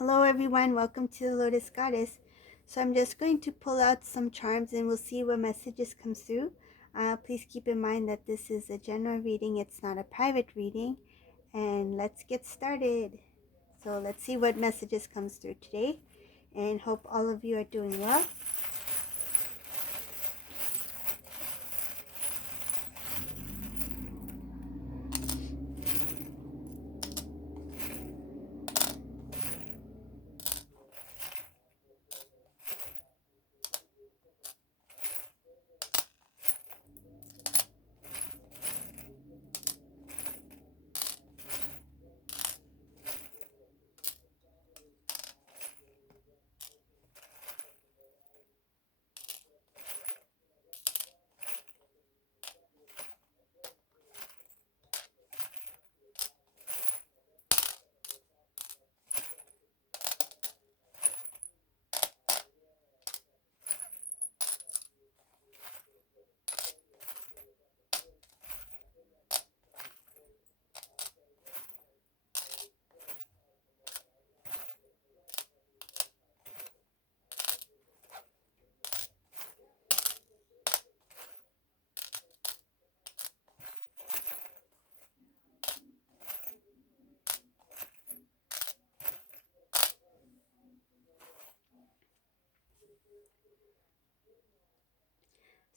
Hello everyone, welcome to the Lotus Goddess. So I'm just going to pull out some charms and we'll see what messages come through. Please keep in mind that this is a general reading, it's not a private reading. And let's get started. So let's see what messages comes through today and hope all of you are doing well.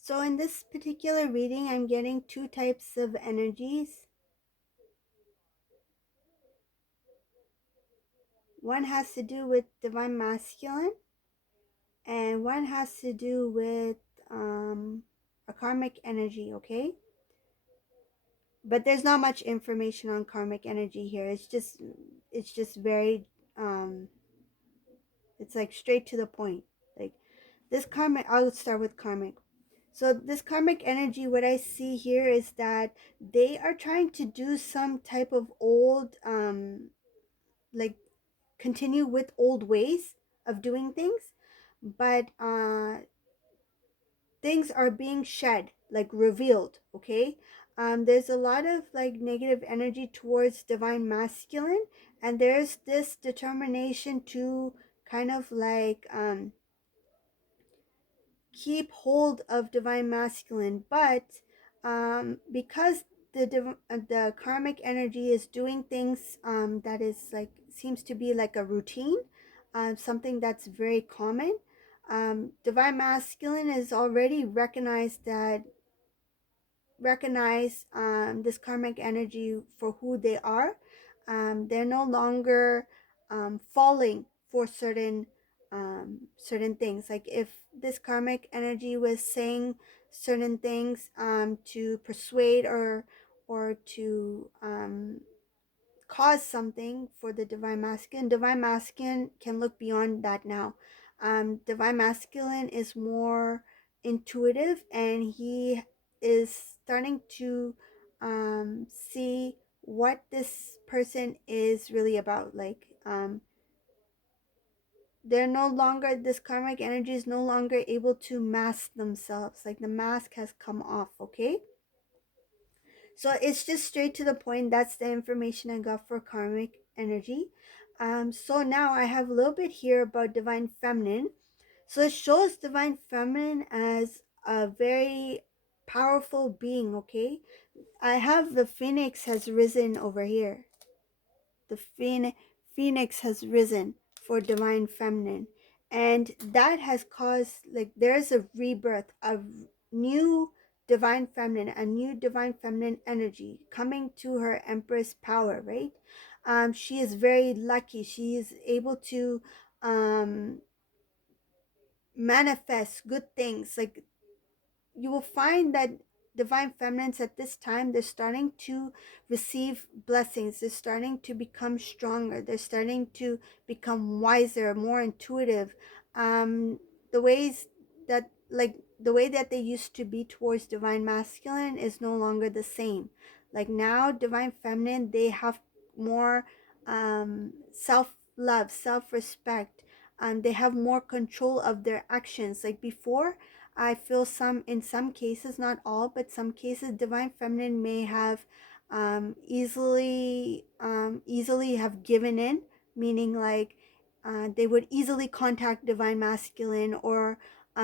So in this particular reading, I'm getting two types of energies. One has to do with divine masculine and one has to do with a karmic energy, okay? But there's not much information on karmic energy here. It's just very um it's like straight to the point. Like this karmic, I'll start with karmic. So this karmic energy, what I see here is that they are trying to do some type of old like continue with old ways of doing things, but things are being shed, like revealed, okay? There's a lot of like negative energy towards divine masculine, and there's this determination to kind of like keep hold of divine masculine, but because the karmic energy is doing things that is like seems to be like a routine, something that's very common. Divine masculine is already recognize this karmic energy for who they are. They're no longer falling for certain things. Like if this karmic energy was saying certain things to persuade or to cause something for the divine masculine can look beyond that now. Divine masculine is more intuitive, and he is starting to see what this person is really about. Like they're no longer, this karmic energy is no longer able to mask themselves. Like the mask has come off, okay? So it's just straight to the point. That's the information I got for karmic energy. So now I have a little bit here about divine feminine. So it shows divine feminine as a very powerful being, okay? I have the phoenix has risen over here. The phoenix has risen for divine feminine, and that has caused, like, there's a rebirth of new divine feminine, a new divine feminine energy coming to her empress power, right? She is very lucky. She is able to um manifest good things. Like you will find that divine feminines at this time, they're starting to receive blessings, they're starting to become stronger, they're starting to become wiser, more intuitive. The ways that, like, the way that they used to be towards divine masculine is no longer the same. Like now divine feminine, they have more self love, self respect, they have more control of their actions. Like before, I feel some, in some cases, not all, but some cases, divine feminine may have easily have given in, meaning like they would easily contact divine masculine, or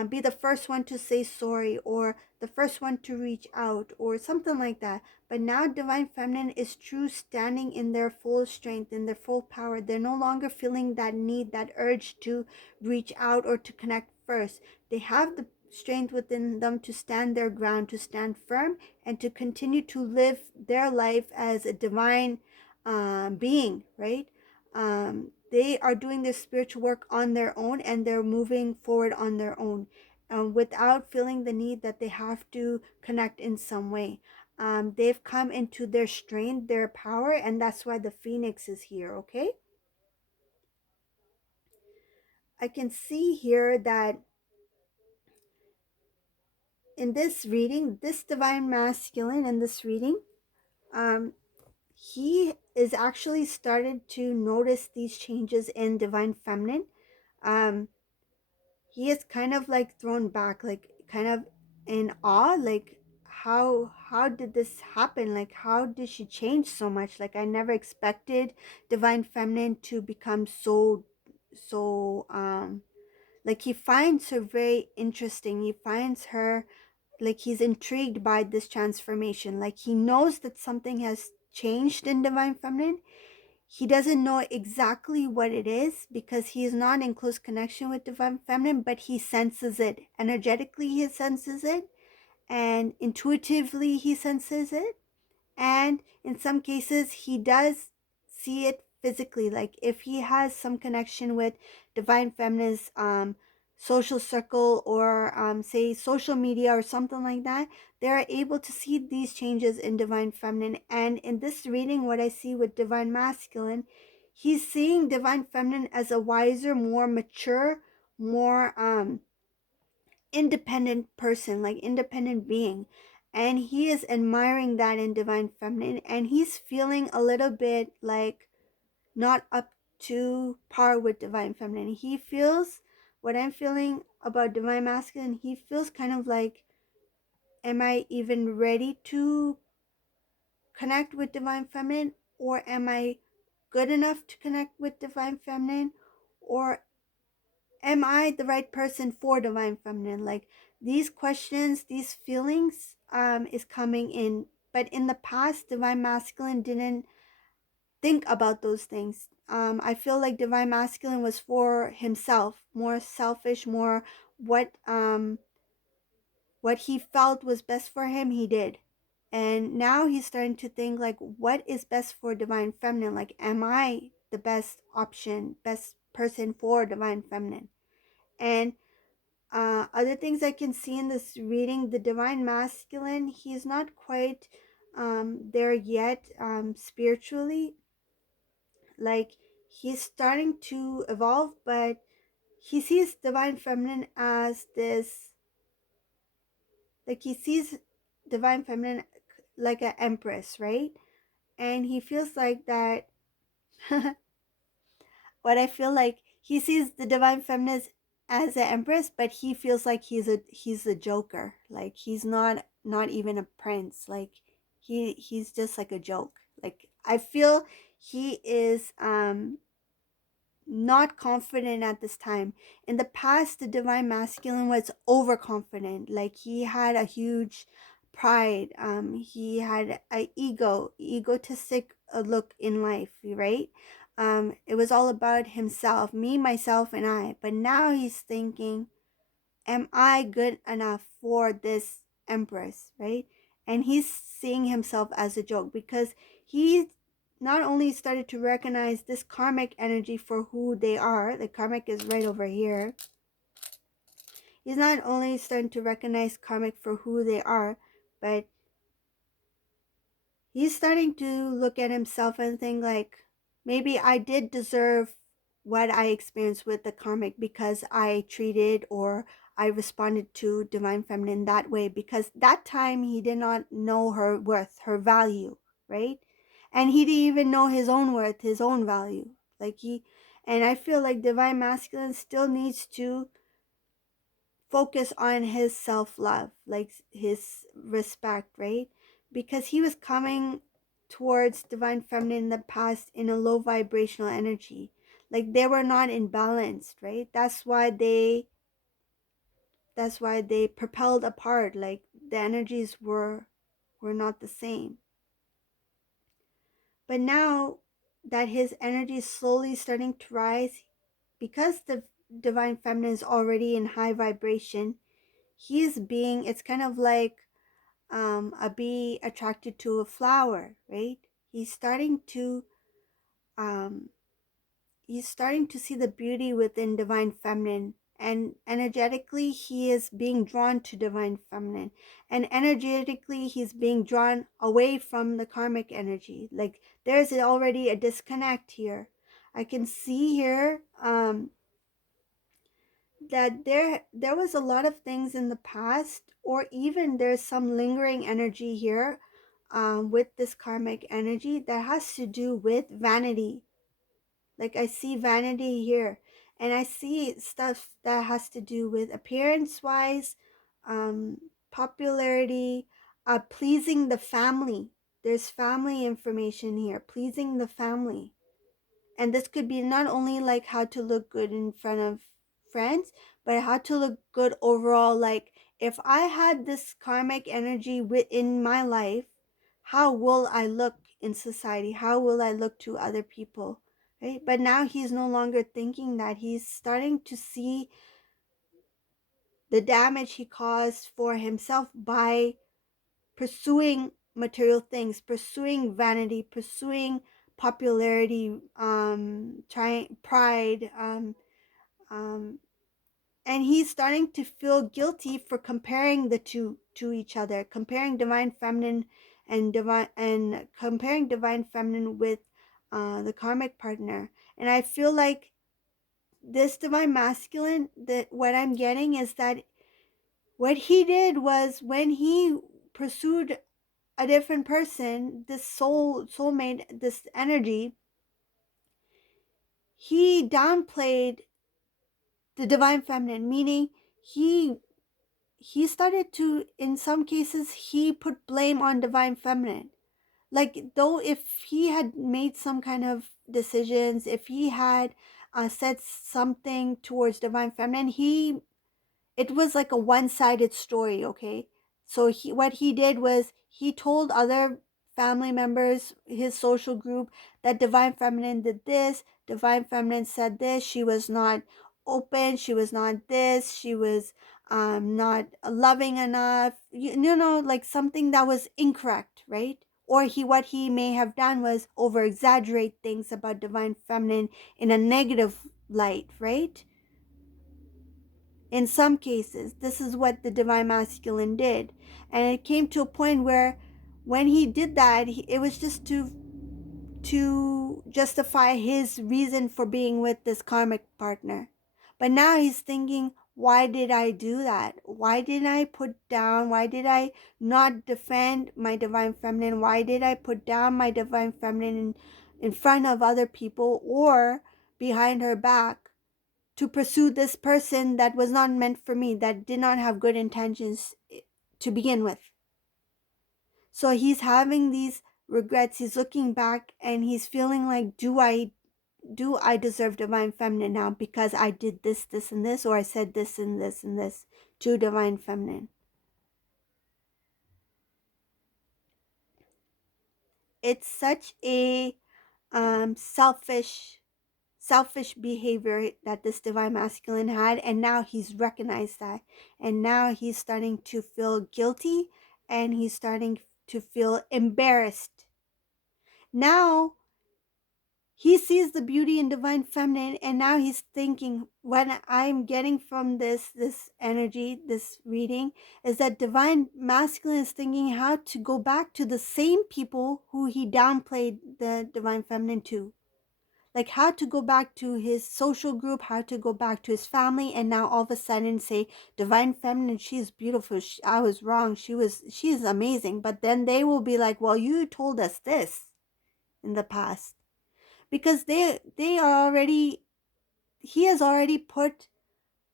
be the first one to say sorry, or the first one to reach out, or something like that. But now divine feminine is true, standing in their full strength, in their full power. They're no longer feeling that need, that urge to reach out or to connect first. They have the strength within them to stand their ground, to stand firm, and to continue to live their life as a divine being, right? They are doing their spiritual work on their own, and they're moving forward on their own, without feeling the need that they have to connect in some way. They've come into their strength, their power, and that's why the phoenix is here, okay? I can see here that in this reading, this divine masculine in this reading, um, he is actually started to notice these changes in divine feminine. Um, he is kind of like thrown back, like kind of in awe, like how did this happen? Like how did she change so much? Like I never expected divine feminine to become so like he finds her very interesting. He finds her like he's intrigued by this transformation. Like he knows that something has changed in divine feminine. He doesn't know exactly what it is because he is not in close connection with divine feminine, but he senses it. Energetically, he senses it, and intuitively, he senses it, and in some cases he does see it physically. Like if he has some connection with divine feminine's social circle, or say social media or something like that, they're able to see these changes in divine feminine. And in this reading, what I see with divine masculine, he's seeing divine feminine as a wiser, more mature, more independent person, like independent being. And he is admiring that in divine feminine, and he's feeling a little bit like not up to par with divine feminine. He feels what I'm feeling about divine masculine. He feels kind of like, am I even ready to connect with divine feminine, or am I good enough to connect with divine feminine, or am I the right person for divine feminine? Like these questions, these feelings is coming in. But in the past, divine masculine didn't think about those things. I feel like divine masculine was for himself, more selfish, more what what he felt was best for him, he did. And now he's starting to think like, what is best for divine feminine? Like, am I the best option, best person for divine feminine? And other things I can see in this reading, the divine masculine, he's not quite there yet spiritually. Like he's starting to evolve, but he sees divine feminine as this, like he sees divine feminine like an empress, right? And he feels like that. What I feel like, he sees the divine feminine as an empress, but he feels like he's a joker. Like he's not even a prince. Like he's just like a joke. Like I feel he is not confident at this time. In the past, the divine masculine was overconfident. Like he had a huge pride. He had a egotistic look in life, right? It was all about himself, me, myself, and I. But now he's thinking, am I good enough for this empress, right? And he's seeing himself as a joke because he not only started to recognize this karmic energy for who they are, the karmic is right over here. He's not only starting to recognize karmic for who they are, but he's starting to look at himself and think like, maybe I did deserve what I experienced with the karmic because I treated or I responded to divine feminine that way, because that time he did not know her worth, her value, right? And he didn't even know his own worth, his own value. And I feel like divine masculine still needs to focus on his self-love, like his respect, right? Because he was coming towards divine feminine in the past in a low vibrational energy. Like they were not in balance, right? That's why they propelled apart. Like the energies were not the same. But now that his energy is slowly starting to rise, because the divine feminine is already in high vibration, he is being, it's kind of like a bee attracted to a flower, right? He's starting to um, he's starting to see the beauty within divine feminine, and energetically he is being drawn to divine feminine, and energetically he's being drawn away from the karmic energy. Like there's already a disconnect here. I can see here that there was a lot of things in the past, or even there's some lingering energy here with this karmic energy that has to do with vanity. Like I see vanity here, and I see stuff that has to do with appearance wise, um, popularity, pleasing the family. There's family information here, pleasing the family. And this could be not only like how to look good in front of friends, but how to look good overall. Like if I had this karmic energy within my life, how will I look in society? How will I look to other people? Right? But now he's no longer thinking that. He's starting to see the damage he caused for himself by pursuing material things, pursuing vanity, pursuing popularity, trying pride, um, and he's starting to feel guilty for comparing the two to each other, comparing divine feminine and comparing divine feminine with the karmic partner. And I feel like this divine masculine, that what I'm getting is that what he did was when he pursued a different person, this soulmate, this energy, he downplayed the divine feminine, meaning he he started to, in some cases he put blame on divine feminine. Like though if he had made some kind of decisions, if he had said something towards divine feminine, he it was like a one-sided story, okay? So what he did was he told other family members, his social group, that divine feminine did this, divine feminine said this, she was not open, she was not this, she was not loving enough, you know, like something that was incorrect, right? Or what he may have done was over exaggerate things about divine feminine in a negative light, right? In some cases, this is what the divine masculine did. And it came to a point where when he did that, it was just to justify his reason for being with this karmic partner. But now he's thinking, why did I do that? Why did I put down? Why did I not defend my divine feminine? Why did I put down my divine feminine in front of other people or behind her back to pursue this person that was not meant for me, that did not have good intentions to begin with? So he's having these regrets. He's looking back and he's feeling like, do I deserve divine feminine now because I did this, this, and this, or I said this and this and this to divine feminine? It's such a selfish behavior that this divine masculine had, and now he's recognized that, and now he's starting to feel guilty, and he's starting to feel embarrassed. Now he sees the beauty in divine feminine, and now he's thinking, what I'm getting from this energy, this reading, is that divine masculine is thinking how to go back to the same people who he downplayed the divine feminine to. Like how to go back to his social group, how to go back to his family, and now all of a sudden say, divine feminine, she's beautiful, I was wrong, she's amazing. But then they will be like, well, you told us this in the past, because they are already, he has already put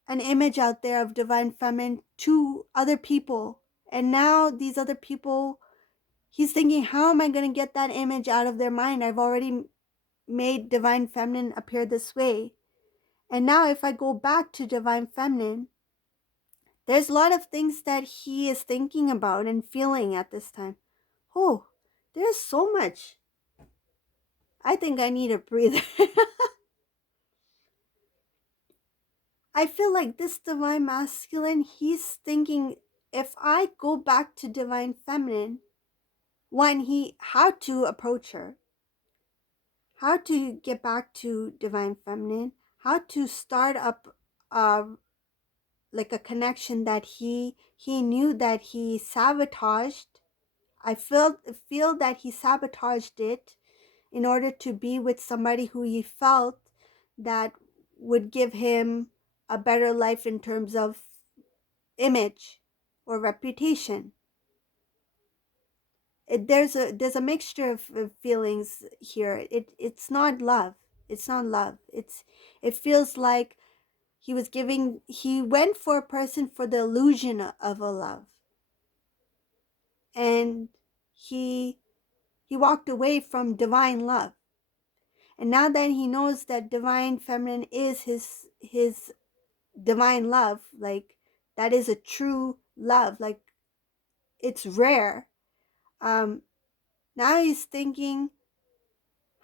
an image out there of divine feminine to other people, and now these other people, he's thinking, how am I going to get that image out of their mind? I've already made divine feminine appear this way. And now if I go back to divine feminine, there's a lot of things that he is thinking about and feeling at this time. Oh, there's so much. I think I need a breather. I feel like this divine masculine, he's thinking, if I go back to divine feminine, one, he how to approach her, how to get back to divine feminine, how to start up like a connection that he knew that he sabotaged. I feel that he sabotaged it in order to be with somebody who he felt that would give him a better life in terms of image or reputation. There's a mixture of feelings here. It's not love. It's not love. It feels like he went for a person for the illusion of a love, and he he walked away from divine love. And now that he knows that divine feminine is his divine love, like that is a true love, like it's rare. um Now he's thinking,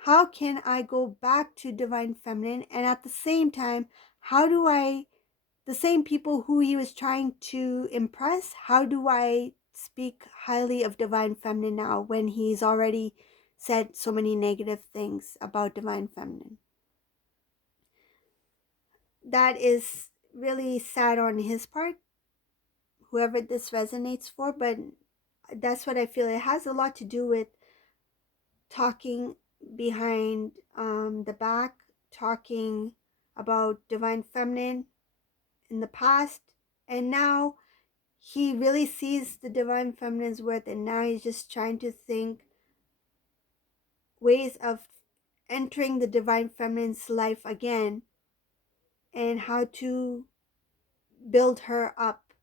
how can I go back to divine feminine, and at the same time, how do I, the same people who he was trying to impress, how do I speak highly of divine feminine now when he's already said so many negative things about divine feminine? That is really sad on his part, whoever this resonates for, but that's what I feel. It has a lot to do with talking behind the back, talking about divine feminine in the past, and now he really sees the divine feminine's worth, and now he's just trying to think ways of entering the divine feminine's life again and how to build her up,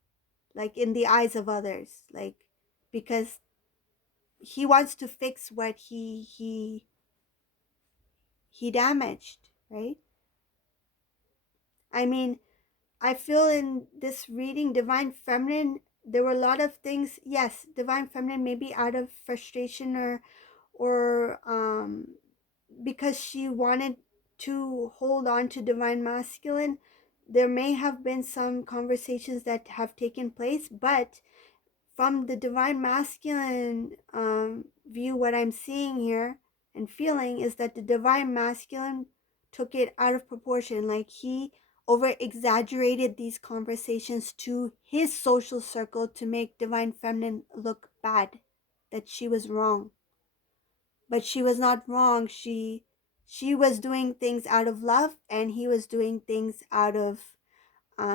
like in the eyes of others, like because he wants to fix what he damaged, right? I mean, I feel in this reading, divine feminine, there were a lot of things. Yes, divine feminine maybe out of frustration or because she wanted to hold on to divine masculine. There may have been some conversations that have taken place, but from the divine masculine view, what I'm seeing here and feeling is that the divine masculine took it out of proportion. Like he over exaggerated these conversations to his social circle to make divine feminine look bad, that she was wrong. But she was not wrong. She was doing things out of love, and he was doing things out of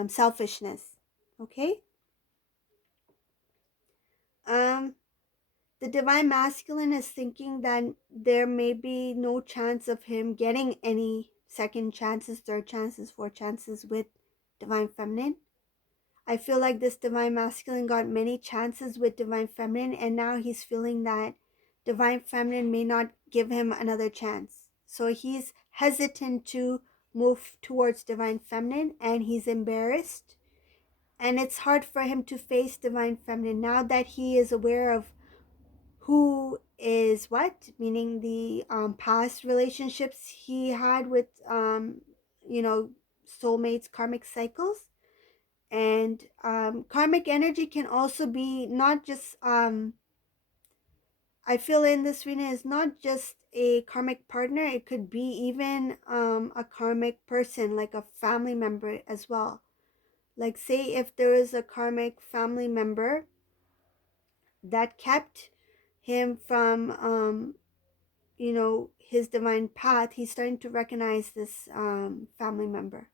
selfishness. Okay. um The divine masculine is thinking that there may be no chance of him getting any second chances, third chances, fourth chances with divine feminine. I feel like this divine masculine got many chances with divine feminine, and now he's feeling that divine feminine may not give him another chance. So he's hesitant to move towards divine feminine, and he's embarrassed. And it's hard for him to face divine feminine now that he is aware of who is what, meaning the past relationships he had with soulmates, karmic cycles. And karmic energy can also be not just I feel in this reading is not just a karmic partner. It could be even a karmic person, like a family member as well. Like say if there is a karmic family member that kept him from his divine path, he's starting to recognize this family member.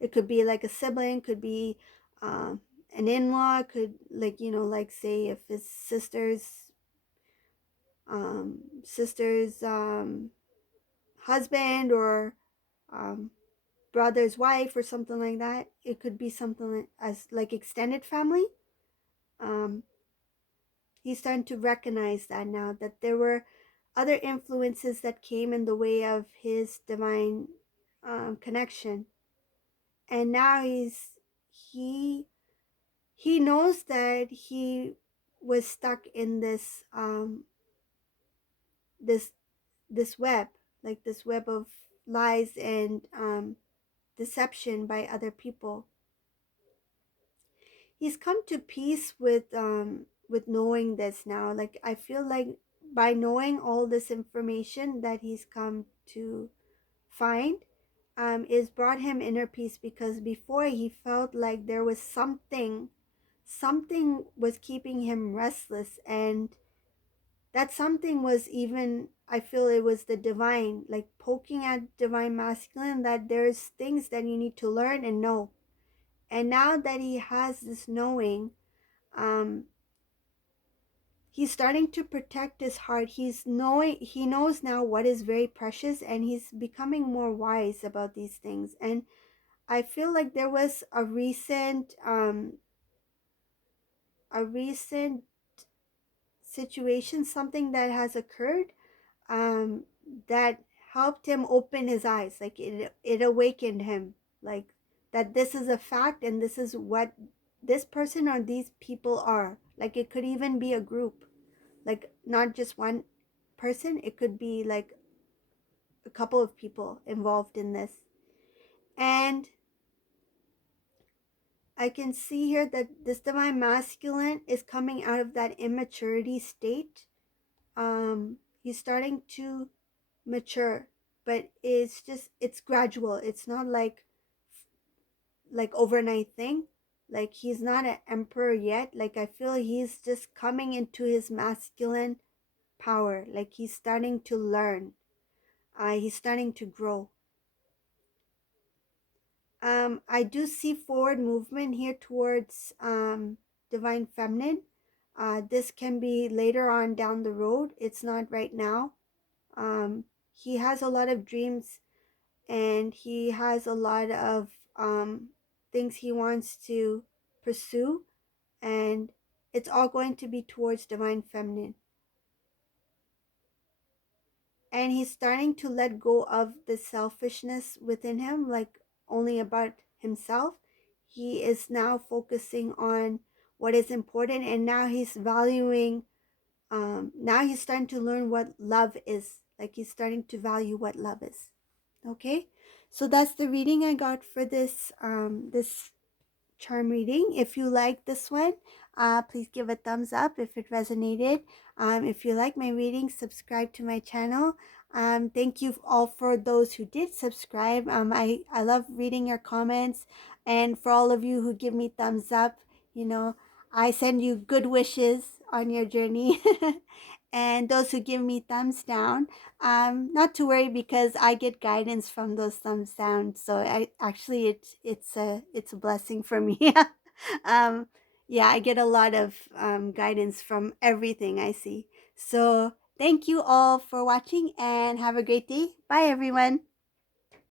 It could be like a sibling, could be an in-law, could, like, like say if his sister's husband, or um, brother's wife, or something like that. It could be something like, as like extended family. um, he's starting to recognize that now, that there were other influences that came in the way of his divine connection. And now he he knows that he was stuck in this this web, like this web of lies and deception by other people. He's come to peace with knowing this now. Like I feel like by knowing all this information that he's come to find, is brought him inner peace, because before he felt like there was something was keeping him restless, and that something was, even I feel it was the divine, like poking at divine masculine, that there's things that you need to learn and know. And now that he has this knowing, um he's starting to protect his heart. He knows now what is very precious, and he's becoming more wise about these things. And I feel like there was a recent situation, something that has occurred, um that helped him open his eyes. Like it awakened him, like that this is a fact, and this is what this person or these people are. Like it could even be a group, like not just one person, it could be like a couple of people involved in this. And I can see here that this divine masculine is coming out of that immaturity state. He's starting to mature, but it's gradual. It's not like overnight thing. Like he's not an emperor yet. Like I feel he's just coming into his masculine power. Like he's starting to learn. He's starting to grow. I do see forward movement here towards divine feminine. This can be later on down the road. It's not right now. He has a lot of dreams, and he has a lot of things he wants to pursue, and it's all going to be towards divine feminine. And he's starting to let go of the selfishness within him, like only about himself. He is now focusing on what is important, and now he's valuing, now he's starting to learn what love is. Like he's starting to value what love is. Okay, so that's the reading I got for this charm reading. If you like this one, please give a thumbs up if it resonated. If you like my reading, subscribe to my channel. Thank you all for those who did subscribe. I love reading your comments, and for all of you who give me thumbs up, you know, I send you good wishes on your journey. And those who give me thumbs down, not to worry, because I get guidance from those thumbs down. So I actually it's a blessing for me. um, yeah, I get a lot of guidance from everything I see. So thank you all for watching, and have a great day. Bye everyone.